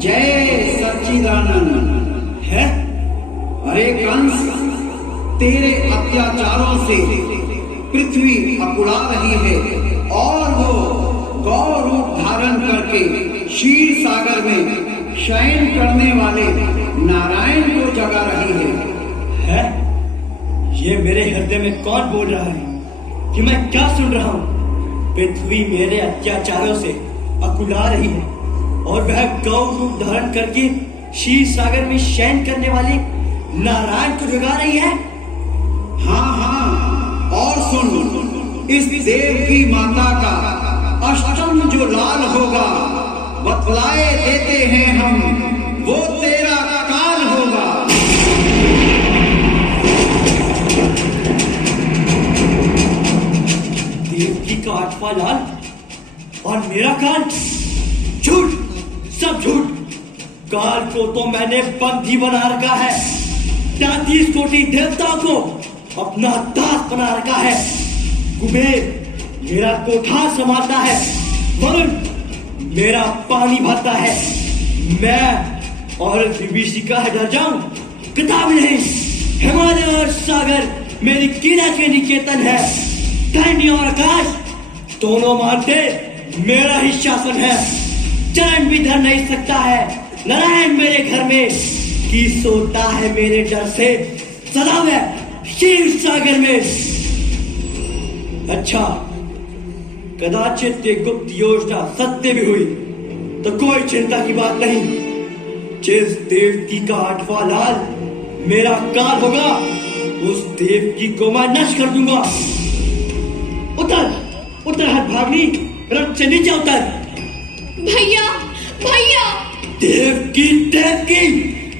जय सच्चिदानंद है। अरे कंस, तेरे अत्याचारों से पृथ्वी अकुड़ा रही है और वो गौ रूप धारण करके क्षीर सागर में शयन करने वाले नारायण को जगा रही है? ये मेरे हृदय में कौन बोल रहा है कि मैं क्या सुन रहा हूँ? पृथ्वी मेरे अत्याचारों से अकुला रही है और वह गौ रूप धारण करके क्षीर सागर में शयन करने वाले नारायण को जगा रही है। हाँ, और सुन, इस देव की माता का अष्टम जो लाल होगा, बतलाए देते हैं हम, वो तेरा काल होगा। देवकी का आठवां लाल और मेरा काल? झूठ, सब झूठ। काल को तो मैंने बंदी बना रखा है, 33 कोटि देवताओं को अपना दास बना रखा है। कुबेर मेरा कोठार संभालता है, वरुण मेरा पानी भरता है। मैं और विभीषिका डर जाऊं? किताब नहीं, हिमालय और सागर मेरी कीड़ा के निकेतन है। धरती और आकाश दोनों मानते मेरा ही शासन है। चरण भी धर नहीं सकता है नारायण मेरे घर में, की सोता है मेरे डर से सदा मैं क्षीर सागर में। अच्छा, कदाचित ये गुप्त योजना सत्य भी हुई तो कोई चिंता की बात नहीं। जिस देवकी का आठवां लाल मेरा काल होगा, उस देवकी को मैं नष्ट कर दूंगा। उतर उतर हठभागिनी, रथ से नीचे उतर। भैया भैया। देवकी देवकी,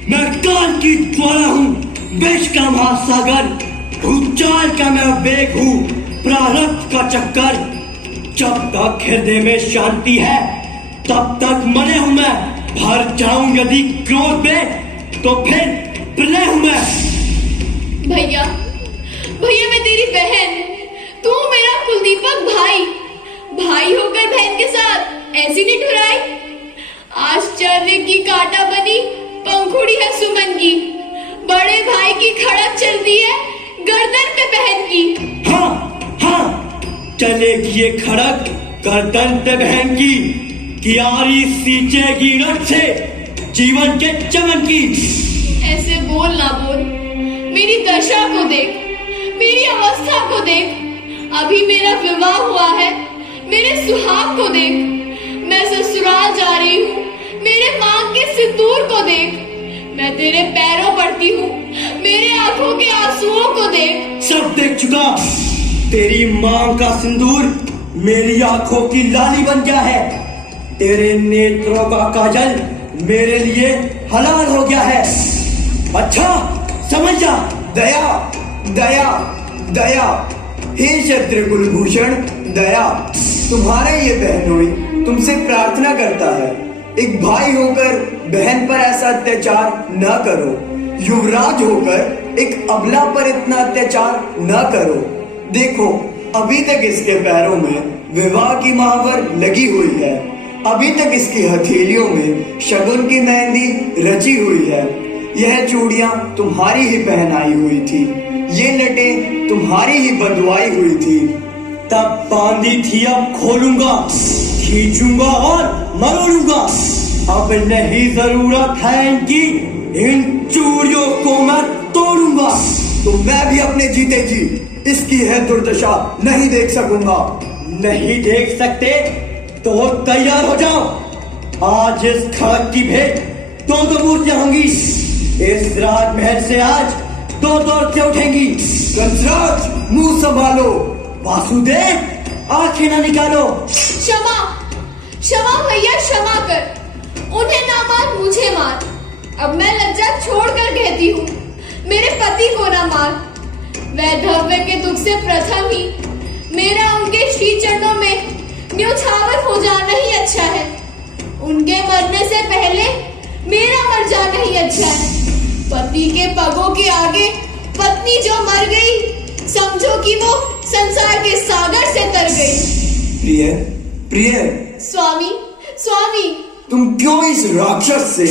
मैं काल की ज्वाला हूँ, विष का महासागर, भूचाल का मैं वेग हूँ, प्रारब्ध का चक्कर। जब तक हृदय में शांति है तब तक मने हूं मैं। भर जाऊं यदि क्रोध में तो फिर प्रलय हूं मैं। भैया भैया, मैं तेरी बहन, तू मेरा कुलदीपक भाई। भाई होकर बहन के साथ ऐसी नहीं ठुराई। आश्चर्य की कांटा बनी पंखुड़ी है सुमन की, बड़े भाई की खड़क चलती है गर्दन पे बहन की। हाँ, चलेगी ये खड़क गर्दन पे बहन की, कियारी सींचेगी रथ से जीवन के चमन की। ऐसे बोल ना बोल, मेरी दशा को देख, मेरी अवस्था को देख। अभी मेरा विवाह हुआ है, मेरे सुहाग को देख। मैं ससुराल जा रही हूँ, मेरे मांग के सिंदूर को देख। मैं तेरे पैरों पड़ती हूँ, मेरे आंखों के आंसुओं को देख। सब देख चुका, तेरी मांग का सिंदूर मेरी आंखों की लाली बन गया है। तेरे नेत्रों का काजल मेरे लिए हलाल हो गया है। अच्छा समझ जा। दया दया दया, हे क्षत्रिय कुलभूषण दया। तुम्हारा ये बहनोई तुमसे प्रार्थना करता है, एक भाई होकर बहन पर ऐसा अत्याचार न करो। युवराज होकर एक अबला पर इतना अत्याचार न करो। देखो, अभी तक इसके पैरों में विवाह की महावर लगी हुई है, अभी तक इसकी हथेलियों में शगुन की मेहंदी रची हुई है। यह चूड़ियां तुम्हारी ही पहनाई हुई थी, ये लटें तुम्हारी ही बंधवाई हुई थी। तब बांधी थी, अब खोलूंगा, खींचूंगा और मरोड़ूंगा। अब नहीं जरूरत है इनकी, इन चूड़ियों को मैं तोड़ूंगा। तो मैं भी अपने जीते जी इसकी है दुर्दशा नहीं देख सकूंगा। नहीं देख सकते तो तैयार हो जाओ। आज इस खड़क की भेंट दो मूर्तियां होंगी। इस राजमहल से आज दो दौर से उठेंगी। कंसराज, मुंह संभालो। वासुदेव, आंखें ना निकालो। क्षमा क्षमा भैया, क्षमा कर। उन्हें ना मार, मुझे मार। अब मैं लज्जा छोड़कर कहती हूँ, मेरे पति को ना मार। वैधव्य के दुख से प्रथम ही मेरा उनके श्री चरणों में न्योछावर हो जाना ही अच्छा है। उनके मरने से पहले मेरा मर जाना ही अच्छा है। पति के पगों के आगे पत्नी जो मर गई, कि वो संसार के सागर से तर गई। प्रिय, प्रिय, स्वामी, स्वामी, तुम क्यों इस राक्षस से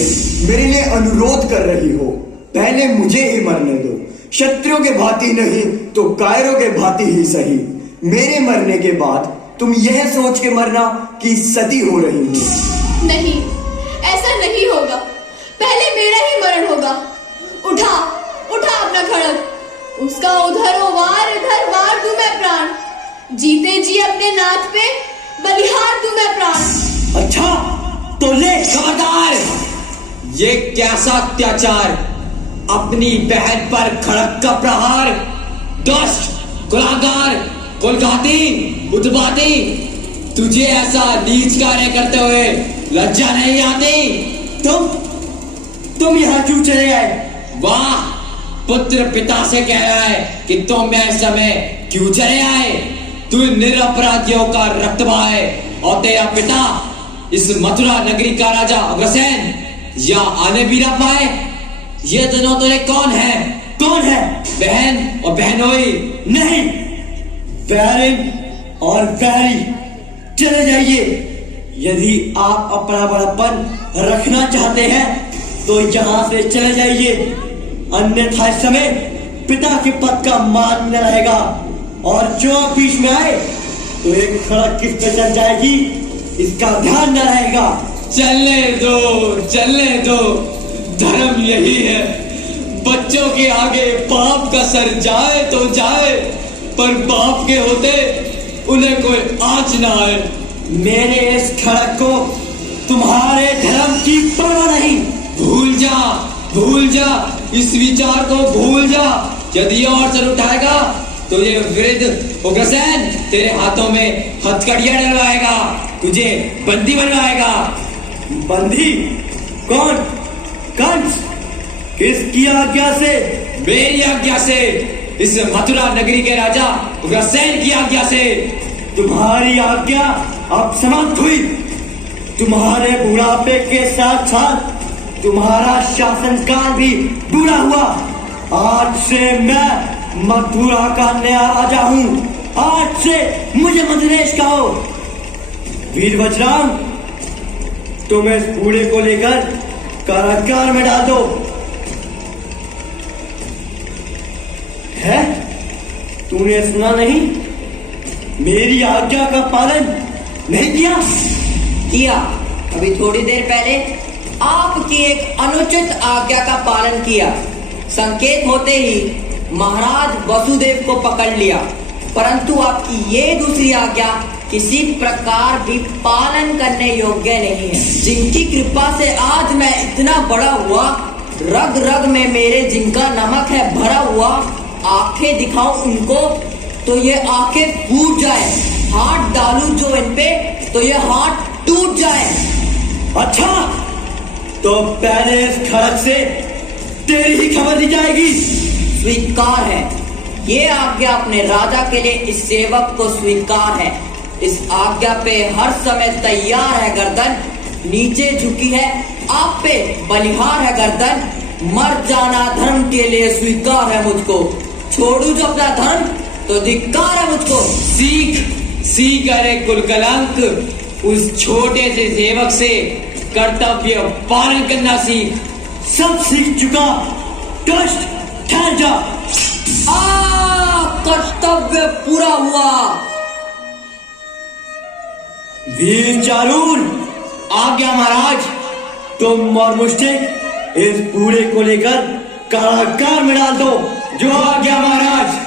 मेरे लिए अनुरोध कर रही हो? पहले मुझे ही मरने दो। शत्रुओं के भांति नहीं तो कायरों के भांति ही सही। मेरे मरने के बाद तुम यह सोच के मरना कि सती हो रही हो। नहीं, ऐसा नहीं होगा। पहले मेरा ही मरण होगा। उठा, उठा अपना खड़ग। उसका उधर वार इधर वार दूं मैं प्राण। जीते जी अपने नाथ पे बलिहार दूं मैं प्राण। अच्छा तो ले। खबरदार! ये कैसा अत्याचार! अपनी बहन पर खड़क का प्रहार! दुष्ट, गुलामगार, कुलघाती, उत्पाती! तुझे ऐसा नीच कार्य करते हुए लज्जा नहीं आती? तुम यहाँ क्यों चले आए? वाह! पुत्र पिता से कह रहा है कि तुम इस समय क्यों चले आए? तू निरपराधियों का रक्त बहाए और तेरा पिता इस मथुरा नगरी का राजा अग्रसेन या आने भी ना पाए। ये दोनों तेरे कौन है? कौन है? बहन और बहनोई। नहीं, बैरिन और बैरी, चले जाइए। यदि आप अपना बड़प्पन रखना चाहते हैं तो यहाँ से चले जाइए, अन्यथा इस समय पिता के पद का मान न रहेगा और जो आप बीच में आए तो एक खड़क किस पे चल जाएगी इसका ध्यान न रहेगा। चलने दो, चलने दो। धर्म यही है, बच्चों के आगे बाप का सर जाए तो जाए, पर बाप के होते उन्हें कोई आँच ना आए। मेरे इस खड़क को तुम्हारे धर्म की परवाह नहीं। भूल जा, भूल जा, इस विचार को भूल जा। यदि और सर उठाएगा तो ये वृद्ध उग्रसेन तेरे हाथों में हथकड़ियां डलवाएगा, तुझे बंदी बनवाएगा। बंदी? कौन? कंस? किसकी आज्ञा से? मेरी आज्ञा से, इस मथुरा नगरी के राजा उग्रसेन की आज्ञा से। तुम्हारी आज्ञा अब समाप्त हुई। तुम्हारे बुढ़ापे के साथ साथ तुम्हारा शासनकाल भी पूरा हुआ। आज से मैं मथुरा का नया राजा हूँ। आज से मुझे मधुरेश कहो। वीर वज्राम, तुम इस बूढ़े को लेकर कारागार में डाल दो। है? तूने सुना नहीं? मेरी आज्ञा का पालन नहीं किया? किया। अभी थोड़ी देर पहले आपकी एक अनुचित आज्ञा का पालन किया। संकेत होते ही महाराज वसुदेव को पकड़ लिया, परंतु आपकी ये दूसरी आज्ञा किसी प्रकार भी पालन करने योग्य नहीं है। जिनकी कृपा से आज मैं इतना बड़ा हुआ, रग रग में मेरे जिनका नमक है भरा हुआ, आंखें दिखाऊं उनको तो ये आंखें फूट जाए, हाथ डालूं जो इन पे तो ये हाथ टूट जाए। अच्छा, तो पहले इस खड़क से तेरी ही खबर दी जाएगी। स्वीकार है। ये आज्ञा अपने राजा के लिए इस सेवक को स्वीकार है। इस आज्ञा पे हर समय तैयार है गर्दन, नीचे झुकी है आप पे बलिहार है गर्दन। मर जाना धर्म के लिए स्वीकार है मुझको, छोड़ू जो अपना धर्म तो धिक्कार है मुझको। सीख, सीख अरे कुलकलंक, उस छोटे से सेवक से कर्तव्य पालन करना सीख। सब सीख चुका, कष्ट ठहर जा। कर्तव्य पूरा हुआ। वीर चारूर, आज्ञा महाराज। तुम और मुश्तिक इस बूढ़े को लेकर कारागार में डाल दो। जो आज्ञा महाराज।